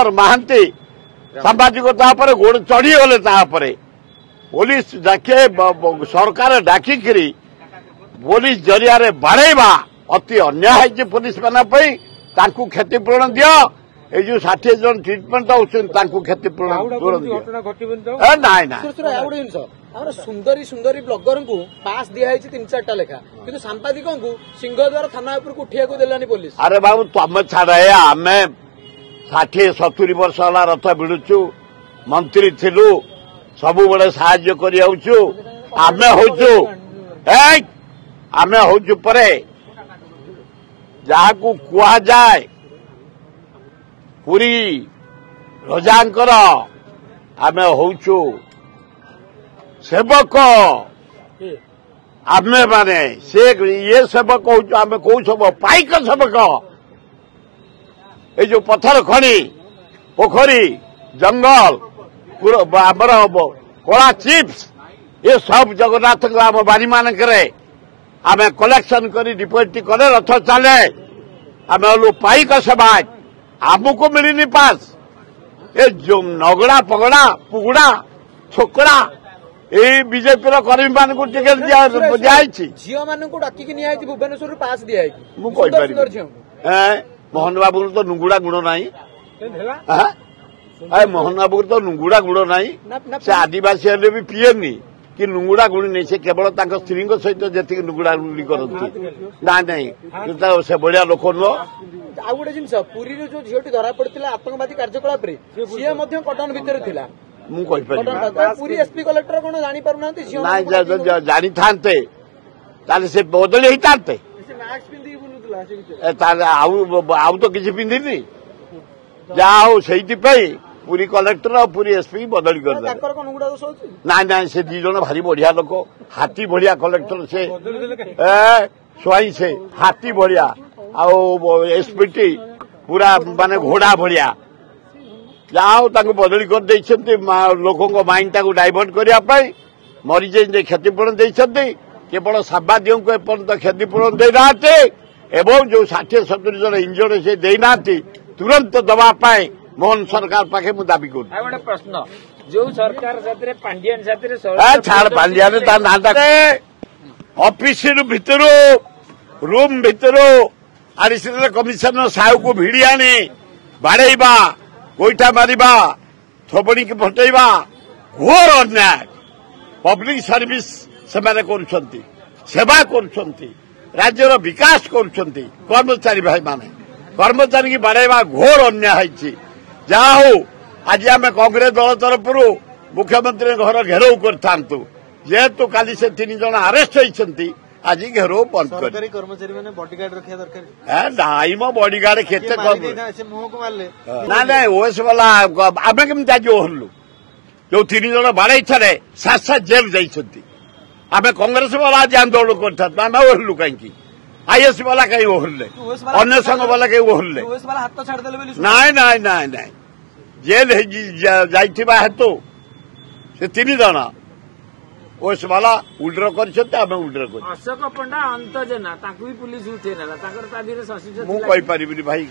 Mayor Mahanti सांबादिकता गोड़ चढ़ीगले police डाके सरकार डाकिकी police जरिया बाड़ेवा अति अन्याय पुलिस मान क्षतिपूरण दियो ये जो 60 जन ट्रिटमेंट क्षतिपूरण नाई ना सुंदरी सुंदरी ब्लगर को पास दिखाई 3-4 लेखा कि सांबादिक सिंहद्वार थाना उठिया देलानी पुलिस। अरे बाबू तुम छाड़ आम 60-70 वर्ष है रथ भिड़ुचु मंत्री थिलु सबु बड़े साहाय्य करियाउछु आमे होचु परे जहाकू कुआ जाए पुरी रजांकर आमे होचु सेवक आमे माने से ये सेवक होचु आमे को सब पाइक सेवक ये जो पत्थर खनि पोखरी जंगल आमर कला चिप्स ये सब जगन्नाथ आम बारी मानक आम कलेक्शन कर डिपोजिट कले रथ चले आम हलु पाइक समाज आमको मिलनी पास ये जो नगड़ा पगड़ा पुगड़ा छोकड़ा ये बीजेपी कर्मी मान को टिकेट दिखाई झील मान डाकिकी निया भुवनेश्वर पास दिखाई मोहन बाबू तो नुंगुड़ा गुण नाई मोहन बाबू तो नुंगुड़ा गुण नाई से आदिवासी हेले भी पीएनी कि नुंगुड़ा गुणी नहीं से केवल स्त्री सहित जी नुंगुड़ा गुड़ी करती ना नहीं से भाया लोक नुह आ गोटे जिन पुरी जो झीटी धरा पड़ा आतंकवादी कार्यकलाप सी कटन भितर थिला पुरी एसपी कलेक्टर कौन जानी जानी था से बदली होते आउ तो किसी पिंधिनी जहा हो से पुरी कलेक्टर और पुरी एसपी बदली कर ना ना से 2 जन भारी बढ़िया लोक हाथी बढ़िया कलेक्टर से स्वाई से हाथी बढ़िया एसपीटी पूरा माने घोड़ा बढ़िया जहा बदली कर लोकों माइंड टाक डाइवर्ट करने मरीज क्षतिपूरण देते केवल सांबादियों को एपर्यंत क्षतिपूरण देना एवं जो 60-70 जन इंजर्ड से देना तुरंत दवापाई मोहन सरकार पाखे मु दाबी कर प्रश्न जो सरकार पांडियान छाड़ पांडियान ऑफिस भितर रूम भितर एडिशनल कमिशनर साहू को भिड़ी आने बाड़ेवा गोईठा मारिबा थोबड़ी की फटेवा घोर अन्याय पब्लिक सर्विस सेमाने करुछंती सेवा करुछंती राज्यर विकास करुछंती कर्मचारी भाई माने कर्मचारी की बाड़ेवा घोर अन्याय जहा हो आज आम कांग्रेस दल तरफ मुख्यमंत्री घर घेराव करथांतु जेहेतु काली से 3 जन अरेस्ट होती आज घेराव बंद कर कर्मचारी मैंने बॉडीगार्ड रखा दरकार नाई मो बॉडीगार्ड केते ना ना ओएस वाला आम केमती आज ओहरलु जो 3 जन बाड़े छे सात जेल जाइछंती आम कांग्रेस वाला आज आंदोलन करता आम ओहरलु कहीं आईएस वाला कहीं ओहरले अन्य संघ वाला कहीं ओहरले नाई नाई नाई नाई जेल जाइथिबा हेतु से 3 जन ओएस वाला उड्र कर उड्र कर अशोक पंडा अंत जेना भी पुलिस उठे ना भाई